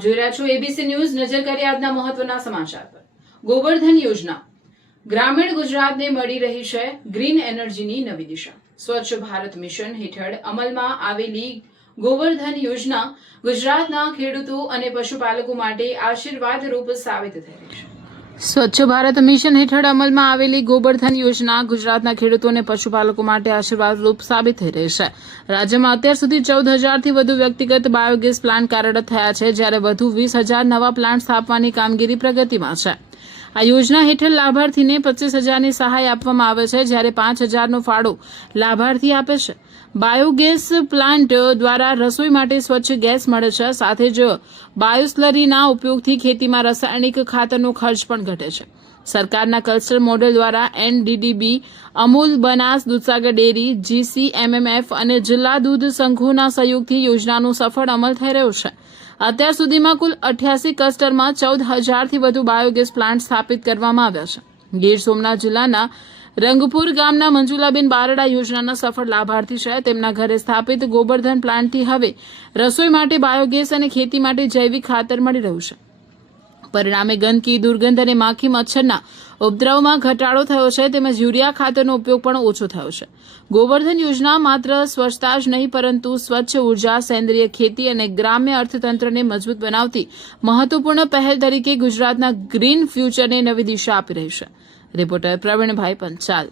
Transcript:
આપ જોઈ રહ્યા છો એબીસી ન્યૂઝ। નજર કરીએ આજના મહત્વના સમાચાર પર। ગોબરધન યોજના ગ્રામીણ ગુજરાતને મળી રહી છે ગ્રીન એનર્જીની નવી દિશા। સ્વચ્છ ભારત મિશન હેઠળ અમલમાં આવેલી ગોબરધન યોજના ગુજરાતના ખેડૂતો અને પશુપાલકો માટે આશીર્વાદરૂપ સાબિત થઈ રહી છે। સ્વચ્છ ભારત મિશન હેઠળ અમલમાં આવેલી ગોબરધન યોજના ગુજરાતના ખેડૂતો અને પશુપાલકો માટે આશીર્વાદરૂપ સાબિત થઈ રહી છે। રાજ્યમાં અત્યાર સુધી 14,000થી વધુ વ્યક્તિગત બાયોગેસ પ્લાન્ટ કાર્યરત થયા છે, જ્યારે વધુ 20,000 નવા પ્લાન્ટ સ્થાપવાની કામગીરી પ્રગતિમાં છે। આ યોજના હેઠળ લાભાર્થીને 25,000ની સહાય આપવામાં આવે છે, જ્યારે 5,000નો ફાળો લાભાર્થી આપે છે। બાયોગેસ પ્લાન્ટ દ્વારા રસોઈ માટે સ્વચ્છ ગેસ મળે છે, સાથે જ બાયોસ્લરીના ઉપયોગથી ખેતીમાં રાસાયણિક ખાતરનો ખર્ચ પણ ઘટે છે। સરકારના ક્લસ્ટર મોડેલ દ્વારા NDDB, Amul, Banas, Dudhsagar dairy, GCMMF અને જિલ્લા દૂધ સંઘોના સહયોગથી યોજનાનો સફળ અમલ થઈ રહ્યો છે। અત્યાર સુધીમાં કુલ 88 ક્લસ્ટરમાં 14,000થી વધુ બાયોગેસ પ્લાન્ટ સ્થાપિત કરવામાં આવ્યા છે। ગીર સોમનાથ જિલ્લાના રંગપુર ગામના મંજુલાબેન બારડા યોજનાના સફળ લાભાર્થી છે। તેમના ઘરે સ્થાપિત ગોબરધન પ્લાન્ટથી હવે રસોઈ માટે બાયોગેસ અને ખેતી માટે જૈવિક ખાતર મળી રહ્યું છે। પરિણામે ગંદકી, દુર્ગંધ અને માખી મચ્છરના ઉપદ્રવમાં ઘટાડો થયો છે, તેમજ યુરિયા ખાતરનો ઉપયોગ પણ ઓછો થયો છે। ગોબરધન યોજના માત્ર સ્વચ્છતા જ નહીં, પરંતુ સ્વચ્છ ઉર્જા, સેન્દ્રિય ખેતી અને ગ્રામ્ય અર્થતંત્રને મજબૂત બનાવતી મહત્વપૂર્ણ પહેલ તરીકે ગુજરાતના ગ્રીન ફ્યુચરને નવી દિશા આપી રહી છે। રિપોર્ટર પ્રવીણભાઈ પંચાલ।